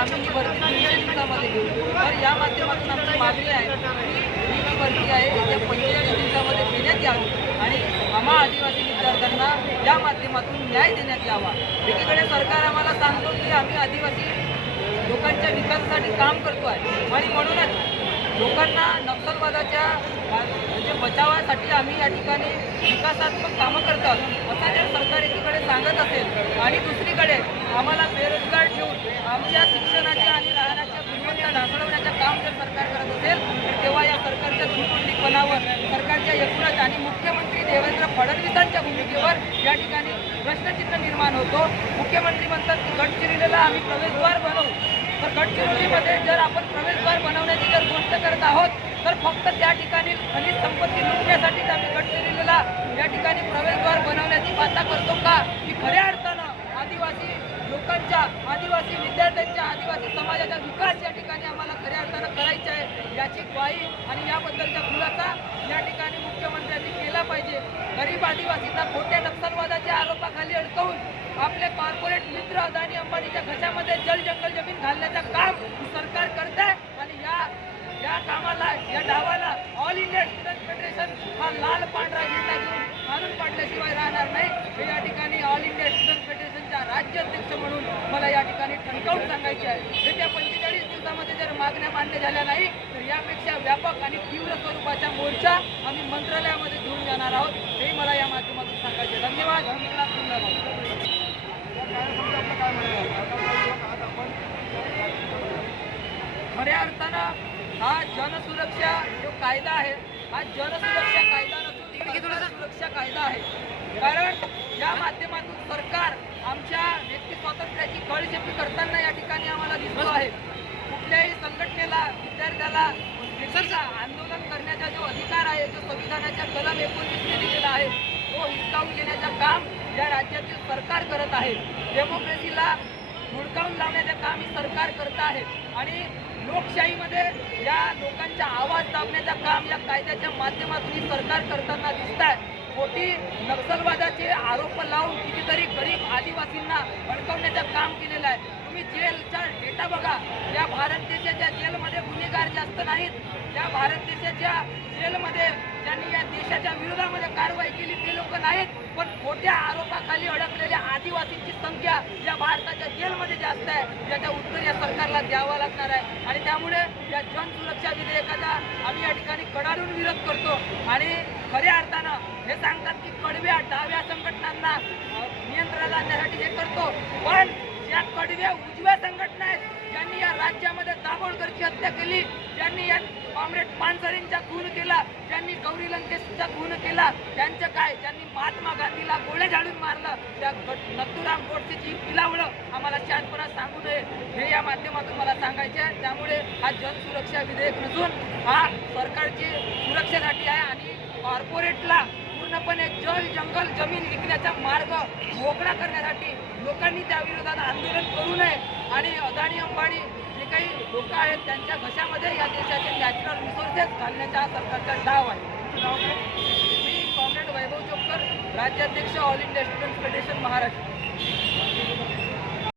आम्ही ही भरती तीनशे दिवसामध्ये घेऊ. तर या माध्यमातून आमची मागणी आहे की ही जी भरती आहे त्या पंचेचाळीस दिवसामध्ये देण्यात यावी आणि आम्हा आदिवासी विद्यार्थ्यांना या माध्यमातून न्याय देण्यात यावा. एकीकडे सरकार आम्हाला सांगतो की आम्ही आदिवासी लोकांच्या विकासासाठी काम करतो आहे आणि म्हणूनच लोकांना नक्षलवादाच्या म्हणजे बचावासाठी आम्ही या ठिकाणी विकासात्मक कामं करतो. असं जर सरकार एकीकडे सांगत असेल आणि दुसरीकडे आम्हाला बेरोजगार ठेवून आमच्या शिक्षणाच्या आणि राहण्याच्या गुणवत्ता ढासळवण्याचं काम जर सरकार करत असेल तर तेव्हा या सरकारच्या दुर्बुद्धीपणावर सरकारच्या एकूणच आणि मुख्यमंत्री देवेंद्र फडणवीसांच्या भूमिकेवर या ठिकाणी प्रश्नचिन्ह निर्माण होतो. मुख्यमंत्री म्हणतात की गडचिरोलीला आम्ही प्रवेशद्वार बनवू. तर गडचिरोलीमध्ये जर आपण प्रवेशद्वार बनवण्याची जर गोष्ट करत आहोत तर फक्त त्या ठिकाणी खनिज संपत्ती लुटण्यासाठीच आम्ही गडचिरोलीला या ठिकाणी प्रवेशद्वार बनवण्याची वाचा करतो का? की खऱ्या अर्थानं आदिवासी लोकांच्या आदिवासी विद्यार्थ्यांच्या आदिवासी समाजाचा विकास या ठिकाणी आम्हाला खऱ्या अर्थानं करायचा आहे याची ग्वाही आणि याबद्दलचा खुलासा या ठिकाणी मुख्यमंत्र्यांनी केला पाहिजे. गरीब आदिवासींना खोट्या नक्षलवादाच्या आरोपाखाली अडकवून आपले कॉर्पोरेट मित्र अदानी अंबानीच्या घशामध्ये जल जंगल जमीन घालण्याचं काम सरकार करत आहे आणि या या कामाला या डावाला ऑल इंडिया स्टुडंट फेडरेशन हा लाल पांढरा झेंडा घेऊन आणून पाडल्याशिवाय राहणार नाही. हे या ठिकाणी ऑल इंडिया स्टुडंट फेडरेशनच्या राज्याध्यक्ष म्हणून मला या ठिकाणी ठणकावून सांगायचे आहे. येत्या पंचेचाळीस दिवसामध्ये जर मागण्या मान्य झाल्या नाही तर यापेक्षा व्यापक आणि तीव्र स्वरूपाचा मोर्चा आम्ही मंत्रालयामध्ये घेऊन जाणार आहोत. हे मला या माध्यमातून सांगायचे धन्यवाद. धन्यवाद. धन्यवाद खऱ्या अर्थानं हा जनसुरक्षा जो कायदा आहे हा जनसुरक्षा कायदा नसून सुरक्षा कायदा आहे. कारण या माध्यमातून सरकार आमच्या व्यक्ती स्वातंत्र्याची कळचेपी करताना या ठिकाणी आम्हाला दिसतो आहे. कुठल्याही संघटनेला विद्यार्थ्याला आंदोलन करण्याचा जो अधिकार आहे जो संविधानाच्या कलम एकोणवीसने दिलेला आहे तो हिसकावून घेण्याचं काम या राज्यातील सरकार करत आहे. डेमोक्रेसीला हुडकावून लावण्याचं काम ही सरकार करत आहे. आणि लोकशाहीमध्ये या लोकांचा आवाज दाबण्याचं काम या कायद्याच्या माध्यमातून ही सरकार करताना दिसत आहे खोटी नक्षलवादाचे आरोप लावून कितीतरी गरीब आदिवासींना अडकवण्याचं काम केलेलं आहे. तुम्ही जेलचा डेटा बघा. या भारत देशाच्या जेलमध्ये गुन्हेगार जास्त नाहीत. या भारत देशाच्या जेलमध्ये ज्यांनी या देशाच्या विरोधामध्ये कारवाई केली ते लोक नाहीत. पण खोट्या आरोपाखाली अडकलेल्या आदिवासींची संख्या या भारताच्या जेलमध्ये जास्त आहे. याच्या उत्तर या सरकारला द्यावा लागणार आहे. आणि त्यामुळे या जनसुरक्षा विधेयकाचा आम्ही या ठिकाणी कडाडून विरोध करतो. आणि खऱ्या अर्थानं हे सांगतात की कडव्या डाव्या संघटनांना नियंत्रणात आणण्यासाठी हे करतो. पण या कडव्या उजव्या संघटना आहेत ज्यांनी या राज्यामध्ये दाभोळकरची हत्या केली ज्यांनी या कॉम्रेड पानसरेंचा खून केला ज्यांनी गौरी लंकेशचा खून केला त्यांचं काय? ज्यांनी महात्मा गांधीला गोळ्या झाडून मारलं त्या नथुराम गोडसेची पिलावळं आम्हाला शांतपणा सांगू नये हे या माध्यमातून मला सांगायचे आहे त्यामुळे हा जनसुरक्षा विधेयक नसून हा सरकारची सुरक्षेसाठी आहे आणि कॉर्पोरेटला पूर्णपणे जल जंगल जमीन विकण्याचा मार्ग मोकळा करण्यासाठी लोकांनी त्या विरोधात आंदोलन करू नये. आणि अदानी अंबानी काही लोक आहेत त्यांच्या घशामध्ये या देशाचे नॅचरल रिसोर्सेस घालण्याचा सरकारचा डाव आहे. मी comrade Vaibhav Chopkar राज्याध्यक्ष All India Student Federation Maharashtra.